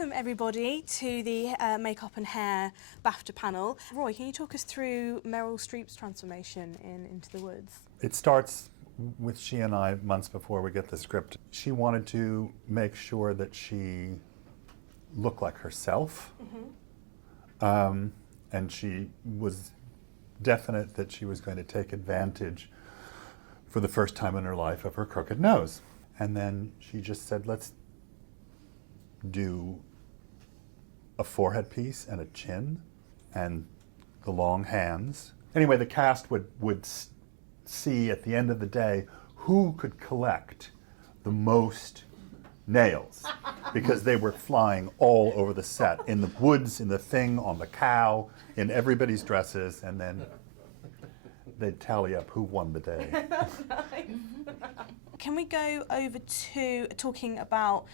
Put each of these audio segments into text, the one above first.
Welcome everybody to the Makeup and Hair BAFTA panel. Roy, can you talk us through Meryl Streep's transformation in Into the Woods? It starts with she and I months before we get the script. She wanted to make sure that she looked like herself, and she was definite that she was going to take advantage for the first time in her life of her crooked nose. And then she just said, let's do a forehead piece and a chin and the long hands. Anyway, the cast would see at the end of the day who could collect the most nails, because they were flying all over the set, in the woods, in the thing, on the cow, in everybody's dresses, and then they'd tally up who won the day. Can we go over to talking about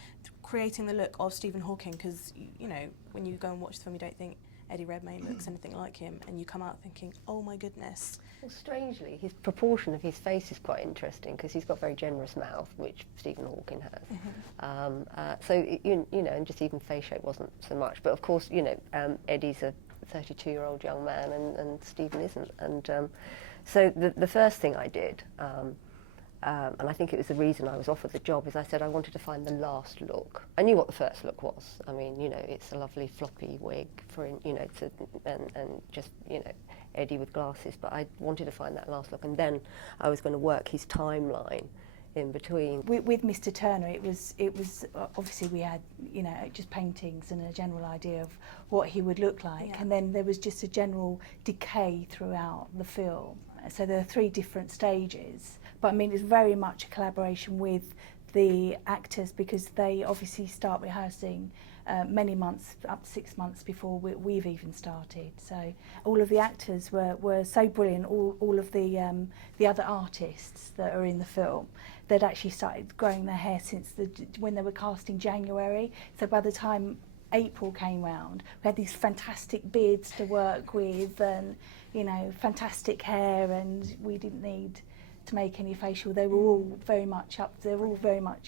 creating the look of Stephen Hawking? Because, you know, when you go and watch the film, you don't think Eddie Redmayne looks anything like him, and you come out thinking, oh my goodness. Well, strangely, his proportion of his face is quite interesting, because he's got a very generous mouth, which Stephen Hawking has. So, you know, and just even face shape wasn't so much. But of course, you know, Eddie's a 32-year-old young man, and Stephen isn't. And so the first thing I did, and I think it was the reason I was offered the job, is I said I wanted to find the last look. I knew what the first look was. I mean, you know, it's a lovely floppy wig for, you know, and just, you know, Eddie with glasses, but I wanted to find that last look, and then I was going to work his timeline in between. With Mr. Turner, it was obviously we had, you know, just paintings and a general idea of what he would look like, and then there was just a general decay throughout the film. So there are 3 different stages, but I mean it's very much a collaboration with the actors, because they obviously start rehearsing many months, up to 6 months before we've even started. So all of the actors were so brilliant. All of the other artists that are in the film, they'd actually started growing their hair since when they were cast in January. So by the time April came round, we had these fantastic beards to work with, and, you know, fantastic hair, and we didn't need to make any facial. They were all very much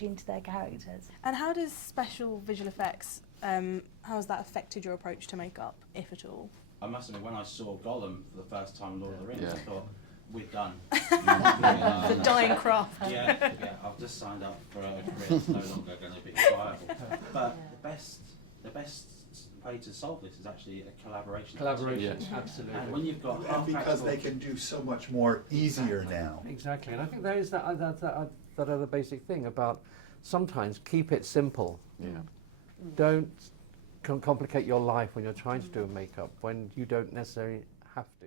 into their characters. And how does special visual effects, how has that affected your approach to makeup, if at all? I must admit, when I saw Golem for the first time in Lord of the Rings, I thought, we're done. The dying craft. Yeah, I've just signed up for a career that's no longer going to be viable. But the best way to solve this is actually a collaboration. Collaboration, absolutely. And when you've got And because they can do so much more easier now. Exactly, and I think there is that other basic thing about sometimes keep it simple. Yeah. Don't complicate your life when you're trying to do a makeup when you don't necessarily have to.